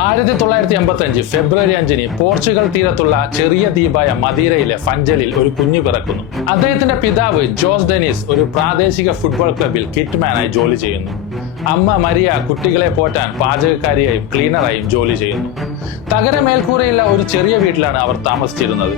1985 ഫെബ്രുവരി 5 Portugal തീരത്തുള്ള ചെറിയ ദ്വീപായ മദീരയിലെ ഫഞ്ചലിൽ ഒരു കുഞ്ഞു പിറക്കുന്നു. അദ്ദേഹത്തിന്റെ പിതാവ് ജോസ് ഡെനിസ് ഒരു പ്രാദേശിക ഫുട്ബോൾ ക്ലബിൽ കിറ്റ്മാനായി ജോലി ചെയ്യുന്നു. അമ്മ മരിയ കുട്ടികളെ പോറ്റാൻ പാചകക്കാരിയായും ക്ലീനറായും ജോലി ചെയ്യുന്നു. തകര മേൽക്കൂരയുള്ള ഒരു ചെറിയ വീട്ടിലാണ് അവർ താമസിച്ചിരുന്നത്.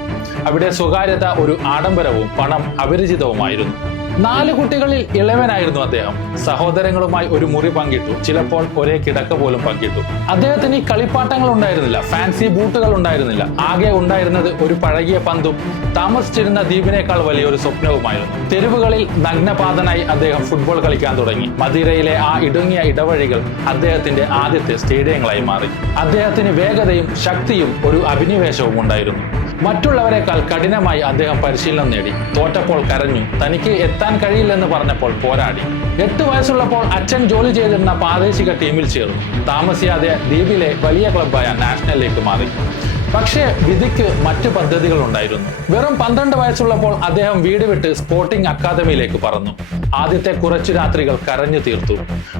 അവിടെ സ്വകാര്യത ഒരു ആഡംബരവും പണം അപരിചിതവുമായിരുന്നു. 4 കുട്ടികളിൽ ഇളവനായിരുന്നു അദ്ദേഹം. സഹോദരങ്ങളുമായി ഒരു മുറി പങ്കിട്ടു, ചിലപ്പോൾ ഒരേ കിടക്ക പോലും പങ്കിട്ടു. അദ്ദേഹത്തിന് ഈ കളിപ്പാട്ടങ്ങൾ ഉണ്ടായിരുന്നില്ല, ഫാൻസി ബൂട്ടുകൾ ഉണ്ടായിരുന്നില്ല. ആകെ ഉണ്ടായിരുന്നത് ഒരു പഴകിയ പന്തും താമസിച്ചിരുന്ന ദ്വീപിനേക്കാൾ വലിയൊരു സ്വപ്നവുമായിരുന്നു. തെരുവുകളിൽ നഗ്നപാതനായി അദ്ദേഹം ഫുട്ബോൾ കളിക്കാൻ തുടങ്ങി. മദീരയിലെ ആ ഇടുങ്ങിയ ഇടവഴികൾ അദ്ദേഹത്തിന്റെ ആദ്യത്തെ സ്റ്റേഡിയങ്ങളായി മാറി. അദ്ദേഹത്തിന് വേഗതയും ശക്തിയും ഒരു അഭിനിവേശവും ഉണ്ടായിരുന്നു. മറ്റുള്ളവരെക്കാൾ കഠിനമായി അദ്ദേഹം പരിശീലനം നേടി. തോറ്റപ്പോൾ കരഞ്ഞു. തനിക്ക് എത്താൻ കഴിയില്ലെന്ന് പറഞ്ഞപ്പോൾ പോരാടി. 8 വയസ്സുള്ളപ്പോൾ അച്ഛൻ ജോലി ചെയ്തിരുന്ന പ്രാദേശിക ടീമിൽ ചേർന്നു. താമസിയാതെ ദ്വീപിലെ വലിയ ക്ലബ്ബായ നാഷണലിലേക്ക് മാറി. പക്ഷേ വിധിക്ക് മറ്റു പദ്ധതികൾ ഉണ്ടായിരുന്നു. വെറും 12 വയസ്സുള്ളപ്പോൾ അദ്ദേഹം വീട് വിട്ട് സ്പോർട്ടിംഗ് അക്കാദമിയിലേക്ക് പറന്നു. ആദ്യത്തെ കുറച്ചു രാത്രികൾ കരഞ്ഞു തീർത്തു.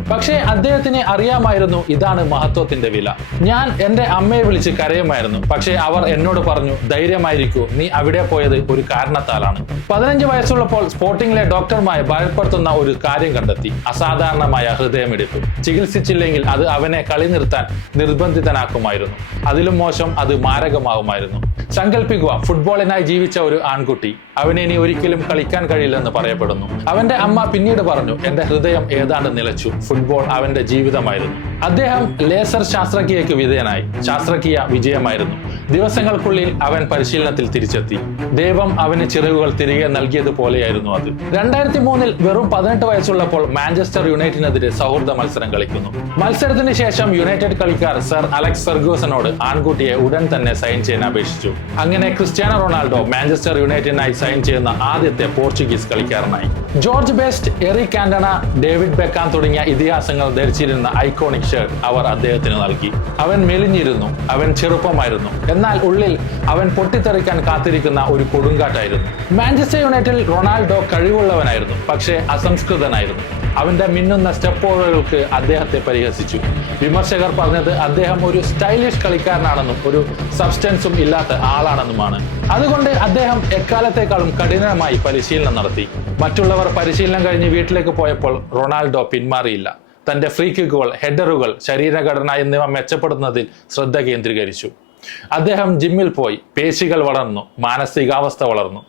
പക്ഷേ അദ്ദേഹത്തിന് അറിയാമായിരുന്നു ഇതാണ് മഹത്വത്തിന്റെ വില. ഞാൻ എന്റെ അമ്മയെ വിളിച്ച് കരയുമായിരുന്നു. പക്ഷേ അവർ എന്നോട് പറഞ്ഞു, ധൈര്യമായിരിക്കൂ, നീ അവിടെ പോയത് ഒരു കാരണത്താലാണ്. 15 വയസ്സുള്ളപ്പോൾ സ്പോർട്ടിംഗിലെ ഡോക്ടർമാരെ ഭയപ്പെടുത്തുന്ന ഒരു കാര്യം കണ്ടെത്തി. അസാധാരണമായ ഹൃദയമിടിപ്പ്. ചികിത്സിച്ചില്ലെങ്കിൽ അത് അവനെ കളി നിർത്താൻ നിർബന്ധിതനാക്കുമായിരുന്നു. അതിലും മോശം, അത് മാരകമാവുമായിരുന്നു. സങ്കല്പിക്കുക, ഫുട്ബോളിനായി ജീവിച്ച ഒരു ആൺകുട്ടി. അവനെ ഇനി ഒരിക്കലും കളിക്കാൻ കഴിയില്ലെന്ന് പറയപ്പെടുന്നു. അവന്റെ അമ്മ പിന്നീട് പറഞ്ഞു, എന്റെ ഹൃദയം ഏതാണ്ട് നിലച്ചു. ഫുട്ബോൾ അവന്റെ ജീവിതമായിരുന്നു. അദ്ദേഹം ലേസർ ശസ്ത്രക്രിയയ്ക്ക് വിധേയനായി. ശസ്ത്രക്രിയ വിജയമായിരുന്നു. ദിവസങ്ങൾക്കുള്ളിൽ അവൻ പരിശീലനത്തിൽ തിരിച്ചെത്തി. ദൈവം അവന് ചിറകുകൾ തിരികെ നൽകിയതുപോലെയായിരുന്നു അത്. 2003 വെറും 18 വയസ്സുള്ളപ്പോൾ മാഞ്ചസ്റ്റർ യുണൈറ്റഡിനെതിരെ സൗഹൃദ മത്സരം കളിക്കുന്നു. മത്സരത്തിന് ശേഷം യുണൈറ്റഡ് കളിക്കാർ സർ അലക്സ് ഫെർഗൂസനോട് ആൺകുട്ടിയെ ഉടൻ തന്നെ സൈൻ ചെയ്യാൻ അപേക്ഷിച്ചു. അങ്ങനെ ക്രിസ്ത്യാനോ റൊണാൾഡോ മാഞ്ചസ്റ്റർ യുണൈറ്റഡിനായി സൈൻ ചെയ്യുന്ന ആദ്യത്തെ പോർച്ചുഗീസ് കളിക്കാരനായി. George Best, Eric Cantona, David Beckham തുടങ്ങിയ ഇതിഹാസങ്ങൾ ധരിച്ചിരുന്ന ഐക്കോണിക് ഷർട്ട് അവർ അദ്ദേഹത്തിന് നൽകി. അവൻ മെലിഞ്ഞിരുന്നു, അവൻ ചെറുപ്പമായിരുന്നു, എന്നാൽ ഉള്ളിൽ അവൻ പൊട്ടിത്തെറിക്കാൻ കാത്തിരിക്കുന്ന ഒരു കൊടുങ്കാറ്റായിരുന്നു. മാഞ്ചസ്റ്റർ യുണൈറ്റഡിൽ റൊണാൾഡോ കഴിവുള്ളവനായിരുന്നു, പക്ഷേ അസംസ്കൃതനായിരുന്നു. അവന്റെ മിന്നുന്ന സ്റ്റെപ്പ് ഓവറുകൾക്ക് അദ്ദേഹത്തെ പരിഹസിച്ചു. വിമർശകർ പറഞ്ഞത് അദ്ദേഹം ഒരു സ്റ്റൈലിഷ് കളിക്കാരനാണെന്നും ഒരു സബ്സ്റ്റൻസും ഇല്ലാത്ത ആളാണെന്നുമാണ്. അതുകൊണ്ട് അദ്ദേഹം എക്കാലത്തെക്കാളും കഠിനമായി പരിശീലനം നടത്തി. മറ്റുള്ളവർ പരിശീലനം കഴിഞ്ഞ് വീട്ടിലേക്ക് പോയപ്പോൾ റൊണാൾഡോ പിന്മാറിയില്ല. തന്റെ ഫ്രീ കിക്കുകൾ, ഹെഡറുകൾ, ശരീരഘടന എന്നിവ മെച്ചപ്പെടുത്തുന്നതിൽ ശ്രദ്ധ കേന്ദ്രീകരിച്ചു. അദ്ദേഹം ജിമ്മിൽ പോയി. പേശികൾ വളർന്നു, മാനസികാവസ്ഥ വളർന്നു.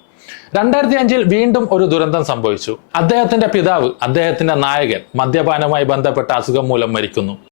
2005 വീണ്ടും ഒരു ദുരന്തം സംഭവിച്ചു. അദ്ദേഹത്തിന്റെ പിതാവ്, അദ്ദേഹത്തിന്റെ നായകൻ, മദ്യപാനവുമായി ബന്ധപ്പെട്ട അസുഖം മൂലം മരിക്കുന്നു.